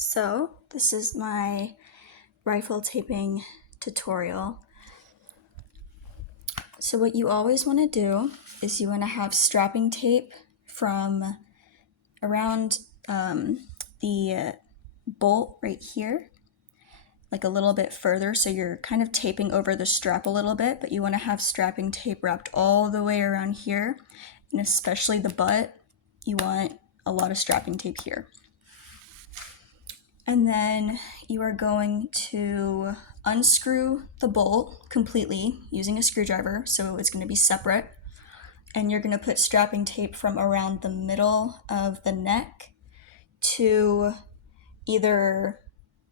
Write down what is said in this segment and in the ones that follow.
So this is my rifle taping tutorial. So what you always want to do is you want to have strapping tape from around the bolt right here, like a little bit further, so you're kind of taping over the strap a little bit, but you want to have strapping tape wrapped all the way around here, and especially the butt, you want a lot of strapping tape here. And then you are going to unscrew the bolt completely using a screwdriver, so it's going to be separate. And you're going to put strapping tape from around the middle of the neck to either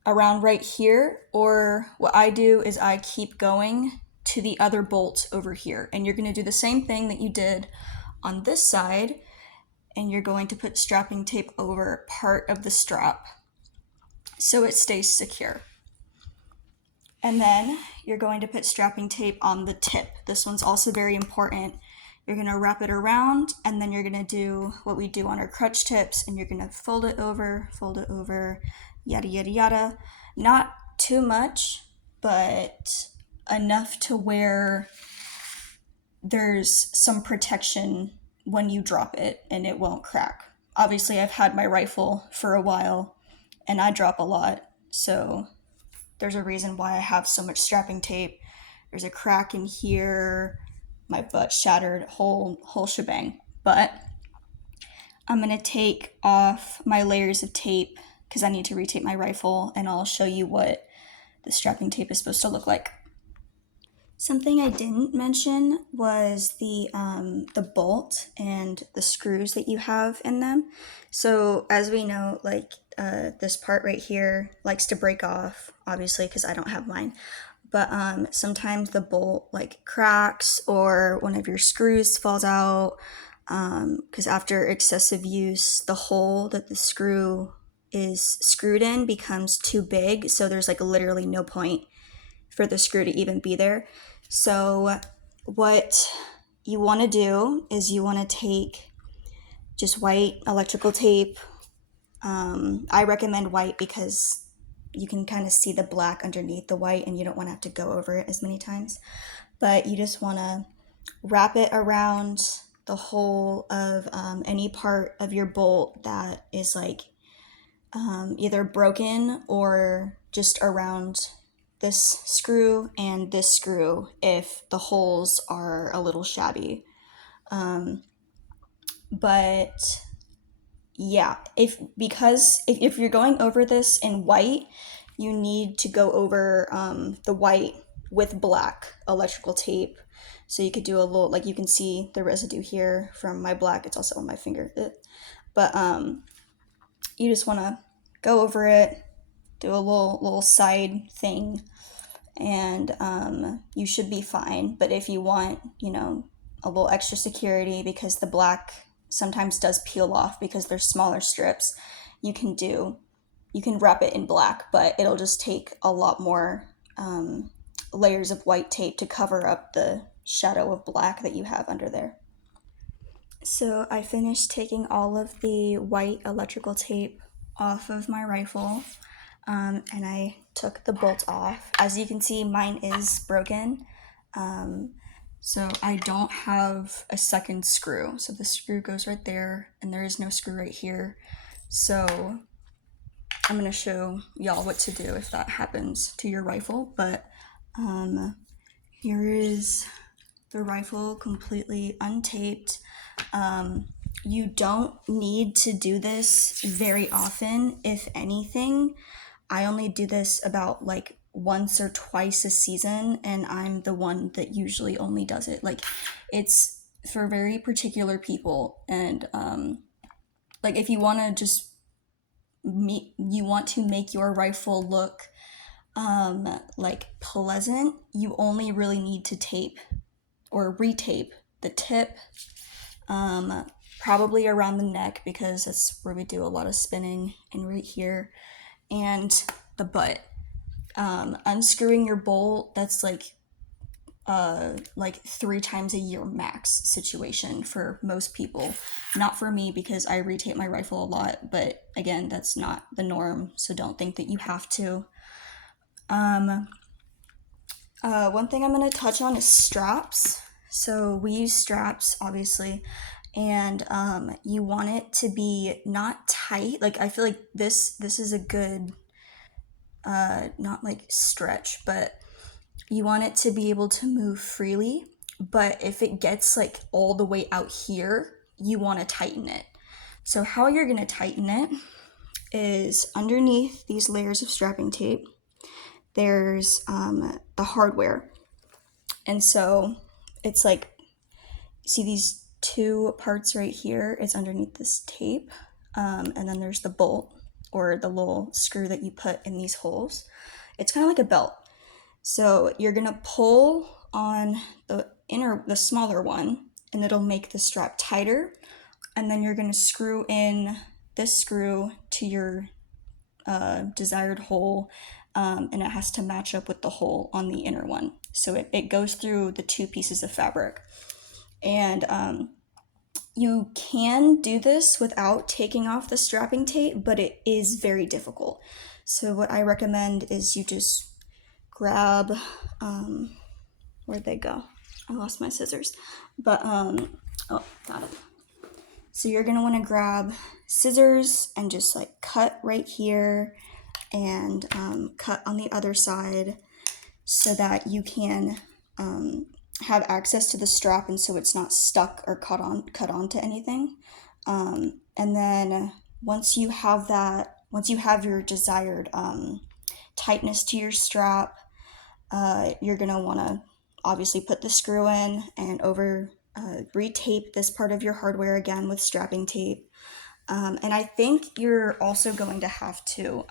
around right here, or what I do is I keep going to the other bolt over here. And you're going to do the same thing that you did on this side, and you're going to put strapping tape over part of the strap so it stays secure. And then you're going to put strapping tape on the tip. This one's also very important. You're going to wrap it around, and then you're going to do what we do on our crutch tips, and you're going to fold it over, yada, yada, yada. Not too much, but enough to where there's some protection when you drop it and it won't crack. Obviously, I've had my rifle for a while and I drop a lot, so there's a reason why I have so much strapping tape. There's a crack in here, my butt shattered, whole shebang. But I'm gonna take off my layers of tape because I need to retape my rifle, and I'll show you what the strapping tape is supposed to look like. Something I didn't mention was the bolt and the screws that you have in them. So as we know, like this part right here likes to break off, obviously, because I don't have mine. But sometimes the bolt like cracks or one of your screws falls out, because after excessive use, the hole that the screw is screwed in becomes too big. So there's like literally no point for the screw to even be there. So what you want to do is you want to take just white electrical tape. I recommend white because you can kind of see the black underneath the white and you don't want to have to go over it as many times. But you just want to wrap it around the whole of any part of your bolt that is like either broken or just around this screw and this screw if the holes are a little shabby. But yeah, if you're going over this in white, you need to go over the white with black electrical tape. So you could do a little, like you can see the residue here from my black. It's also on my finger. But you just want to go over it, do a little side thing, and you should be fine. But if you want, a little extra security, because the black sometimes does peel off because there's smaller strips, you can wrap it in black, but it'll just take a lot more layers of white tape to cover up the shadow of black that you have under there. So I finished taking all of the white electrical tape off of my rifle, and I took the bolt off. As you can see, mine is broken, so I don't have a second screw. So the screw goes right there, and there is no screw right here. So I'm gonna show y'all what to do if that happens to your rifle. But here is the rifle completely untaped. You don't need to do this very often. If anything, I only do this about like once or twice a season, and I'm the one that usually only does it. Like, it's for very particular people, and like if you want to just you want to make your rifle look like pleasant, you only really need to tape or retape the tip, probably around the neck, because that's where we do a lot of spinning, and right here, and the butt. Unscrewing your bolt, that's like like 3 times a year max situation for most people. Not for me because I retape my rifle a lot, but again, that's not the norm, so don't think that you have to. One thing I'm going to touch on is straps. So we use straps, obviously, and you want it to be not tight. Like I feel like this is a good, not like stretch, but you want it to be able to move freely. But if it gets like all the way out here, you want to tighten it. So how you're going to tighten it is underneath these layers of strapping tape, there's the hardware. And so it's like, see these 2 parts right here? It's underneath this tape. And then there's the bolt or the little screw that you put in these holes. It's kind of like a belt. So you're gonna pull on the smaller one, and it'll make the strap tighter. And then you're gonna screw in this screw to your desired hole, and it has to match up with the hole on the inner one. So it goes through the 2 pieces of fabric. And you can do this without taking off the strapping tape, but it is very difficult. So what I recommend is you just grab, where'd they go? I lost my scissors. But, oh, got it. So you're gonna wanna grab scissors and just like cut right here and cut on the other side so that you can have access to the strap, and so it's not stuck or cut onto anything. And then once you have your desired tightness to your strap, you're gonna want to obviously put the screw in and retape this part of your hardware again with strapping tape. And I think you're also going to have to,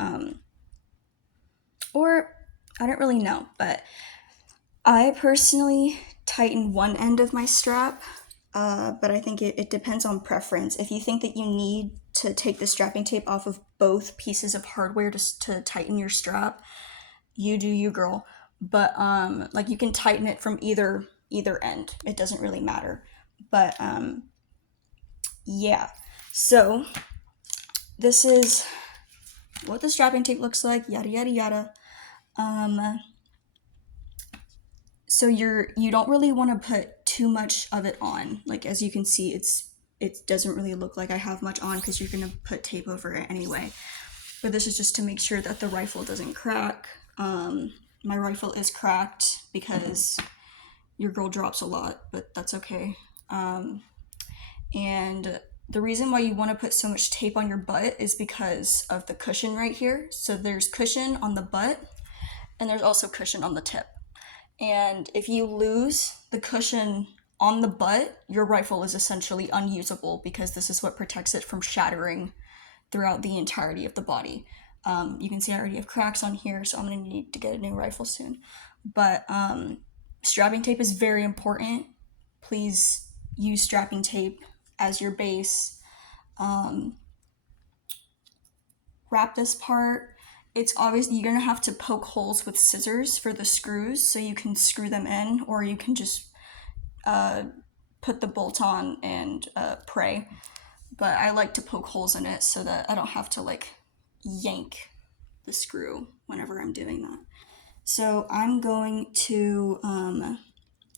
or I don't really know, but I personally tighten one end of my strap, but I think it depends on preference. If you think that you need to take the strapping tape off of both pieces of hardware to tighten your strap, you do you, girl. But like you can tighten it from either end. It doesn't really matter. But yeah. So this is what the strapping tape looks like, yada yada yada. So you don't really want to put too much of it on. Like as you can see, it doesn't really look like I have much on because you're gonna put tape over it anyway. But this is just to make sure that the rifle doesn't crack. My rifle is cracked because your girl drops a lot, but that's okay. And the reason why you want to put so much tape on your butt is because of the cushion right here. So there's cushion on the butt, and there's also cushion on the tip. And if you lose the cushion on the butt, your rifle is essentially unusable because this is what protects it from shattering throughout the entirety of the body. You can see I already have cracks on here, so I'm going to need to get a new rifle soon. But strapping tape is very important. Please use strapping tape as your base. Wrap this part. It's obvious you're going to have to poke holes with scissors for the screws so you can screw them in, or you can just put the bolt on and pray. But I like to poke holes in it so that I don't have to like yank the screw whenever I'm doing that. So I'm going to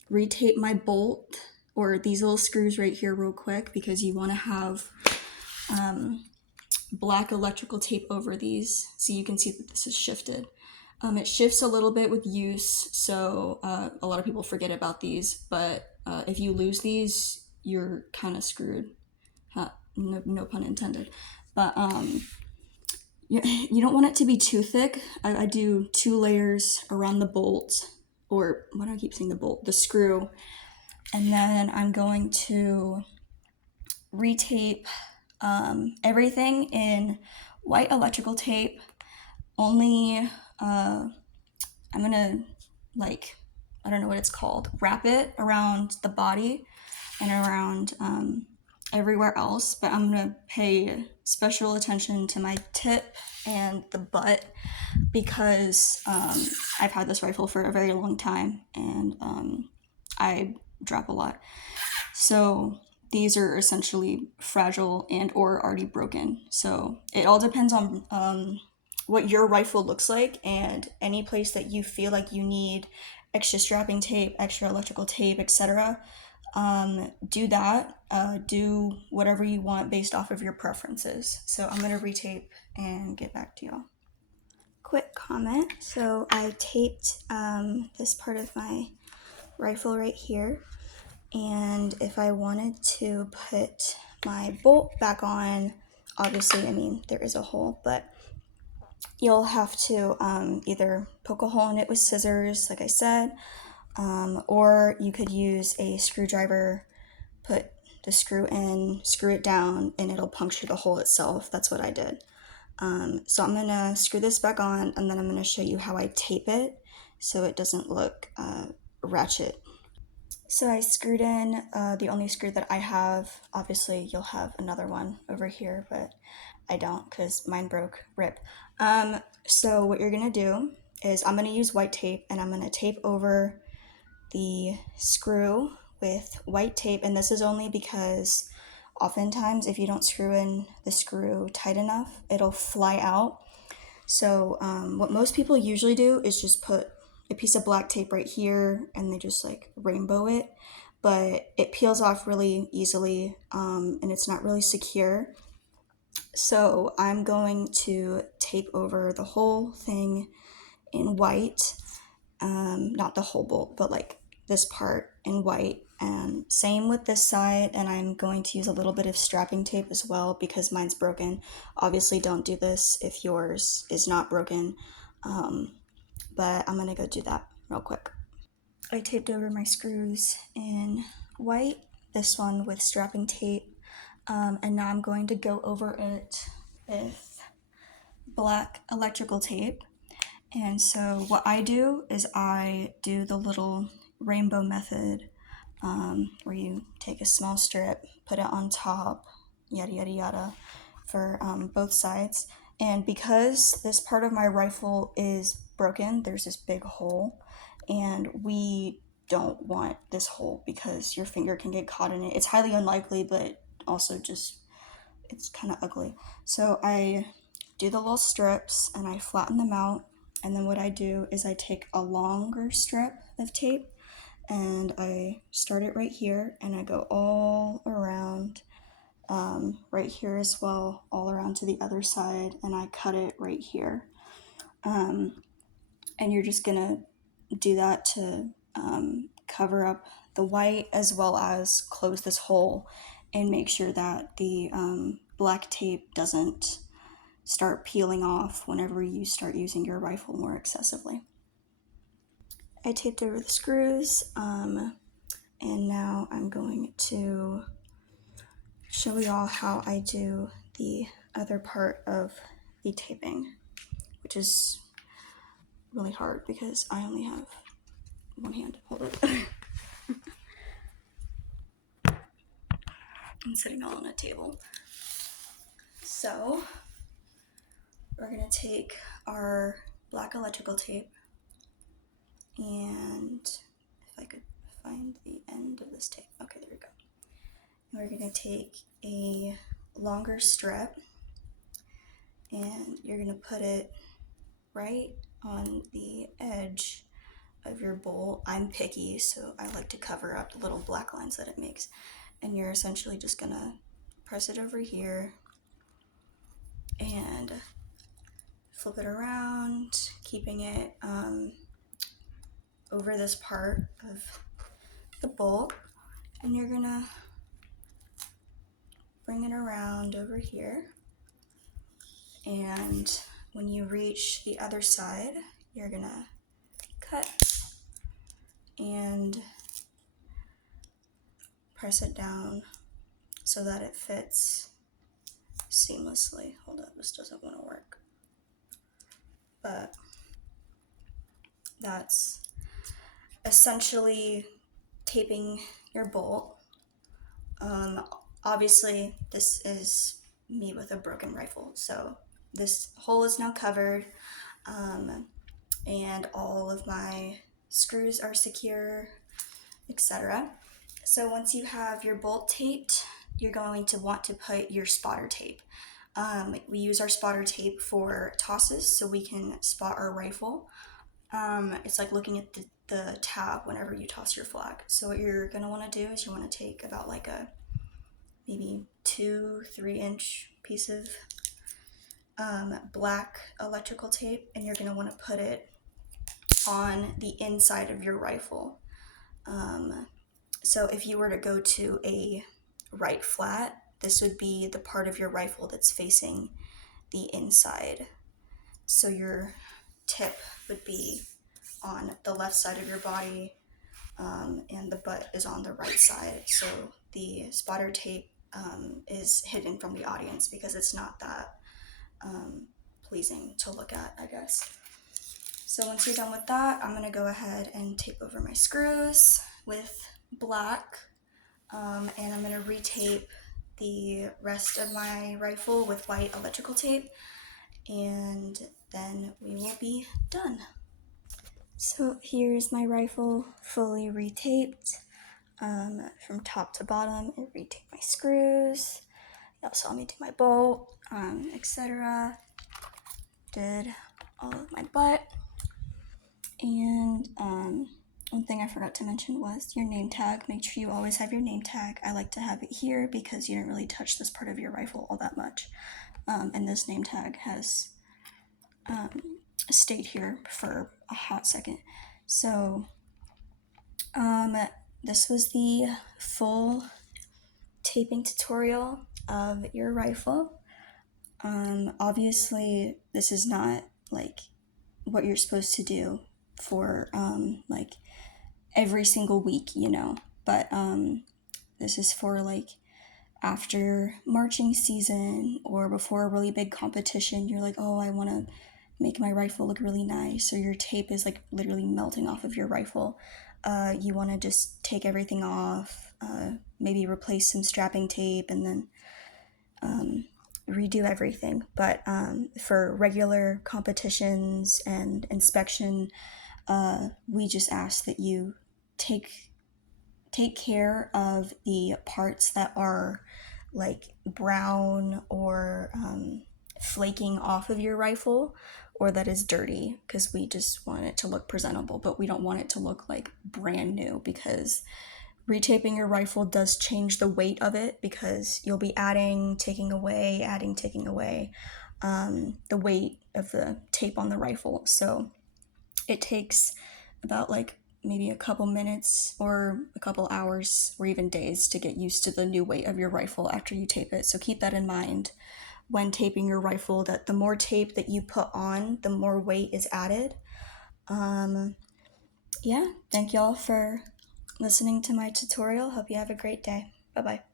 retape my bolt or these little screws right here real quick because you want to have black electrical tape over these so you can see that this is shifted. It shifts a little bit with use, so a lot of people forget about these, but if you lose these, you're kind of screwed. No pun intended. But you don't want it to be too thick. I do 2 layers around the bolt, or why do I keep saying the bolt? The screw. And then I'm going to retape everything in white electrical tape. Only, I'm gonna, like, I don't know what it's called, wrap it around the body and around everywhere else, but I'm gonna pay special attention to my tip and the butt because I've had this rifle for a very long time and I drop a lot. So these are essentially fragile and or already broken. So it all depends on what your rifle looks like, and any place that you feel like you need extra strapping tape, extra electrical tape, etc. Do that. Do whatever you want based off of your preferences. So I'm gonna retape and get back to y'all. Quick comment. So I taped this part of my rifle right here, and if I wanted to put my bolt back on, obviously, I mean, there is a hole, but you'll have to either poke a hole in it with scissors, like I said, or you could use a screwdriver, put the screw in, screw it down, and it'll puncture the hole itself. That's what I did. So I'm gonna screw this back on, and then I'm gonna show you how I tape it so it doesn't look ratchet. So I screwed in the only screw that I have. Obviously, you'll have another one over here, but I don't because mine broke. Rip. So what you're gonna do is I'm gonna use white tape, and I'm gonna tape over the screw with white tape, and this is only because oftentimes if you don't screw in the screw tight enough, it'll fly out. So what most people usually do is just put a piece of black tape right here and they just like rainbow it, but it peels off really easily and it's not really secure. So I'm going to tape over the whole thing in white, not the whole bolt, but like this part in white. And same with this side, and I'm going to use a little bit of strapping tape as well because mine's broken. Obviously don't do this if yours is not broken, but I'm gonna go do that real quick. I taped over my screws in white, this one with strapping tape, and now I'm going to go over it with black electrical tape. And so what I do is I do the little rainbow method, where you take a small strip, put it on top, yada yada yada, for both sides. And because this part of my rifle is broken, there's this big hole, and we don't want this hole because your finger can get caught in it. It's highly unlikely, but also just it's kind of ugly. So I do the little strips and I flatten them out, and then what I do is I take a longer strip of tape and I start it right here and I go all around, right here as well, all around to the other side, and I cut it right here. And you're just gonna do that to cover up the white as well as close this hole and make sure that the black tape doesn't start peeling off whenever you start using your rifle more excessively. I taped over the screws, and now I'm going to show y'all how I do the other part of the taping, which is really hard because I only have one hand. Hold it. I'm sitting all on a table. So we're gonna take our black electrical tape, and if I could find the end of this tape. Okay, there we go. And we're gonna take a longer strip and you're gonna put it right on the edge of your bolt. I'm picky, so I like to cover up the little black lines that it makes. And you're essentially just gonna press it over here and flip it around, keeping it over this part of the bolt, and you're gonna bring it around over here, and when you reach the other side, you're gonna cut and press it down so that it fits seamlessly. Hold up, this doesn't want to work. But that's essentially taping your bolt. obviously this is me with a broken rifle, so this hole is now covered, um, and all of my screws are secure, etc. So once you have your bolt taped, you're going to want to put your spotter tape. We use our spotter tape for tosses so we can spot our rifle. It's like looking at the tab whenever you toss your flag. So what you're gonna want to do is you want to take about like a maybe 2-3 inch piece of black electrical tape, and you're gonna want to put it on the inside of your rifle. So if you were to go to a right flat, this would be the part of your rifle that's facing the inside. So your tip would be on the left side of your body, and the butt is on the right side. So the spotter tape is hidden from the audience because it's not that pleasing to look at, I guess. So once you're done with that, I'm gonna go ahead and tape over my screws with black, and I'm gonna retape the rest of my rifle with white electrical tape, and then we will be done. So here's my rifle fully retaped, from top to bottom. I retaped my screws. Y'all saw me do my bolt, etc. Did all of my butt. And one thing I forgot to mention was your name tag. Make sure you always have your name tag. I like to have it here because you didn't really touch this part of your rifle all that much. And this name tag has stayed here for a hot second. So this was the full taping tutorial of your rifle. Obviously, this is not like what you're supposed to do for like every single week, but this is for like after marching season or before a really big competition. You're like, oh, I want to make my rifle look really nice, so your tape is like literally melting off of your rifle. You want to just take everything off, maybe replace some strapping tape, and then redo everything. But for regular competitions and inspection, we just ask that you take care of the parts that are like brown or flaking off of your rifle, or that is dirty, because we just want it to look presentable, but we don't want it to look like brand new, because retaping your rifle does change the weight of it, because you'll be adding, taking away, the weight of the tape on the rifle. So it takes about like maybe a couple minutes or a couple hours or even days to get used to the new weight of your rifle after you tape it. So keep that in mind when taping your rifle, that the more tape that you put on, the more weight is added. Yeah, thank y'all for listening to my tutorial. Hope you have a great day. Bye-bye.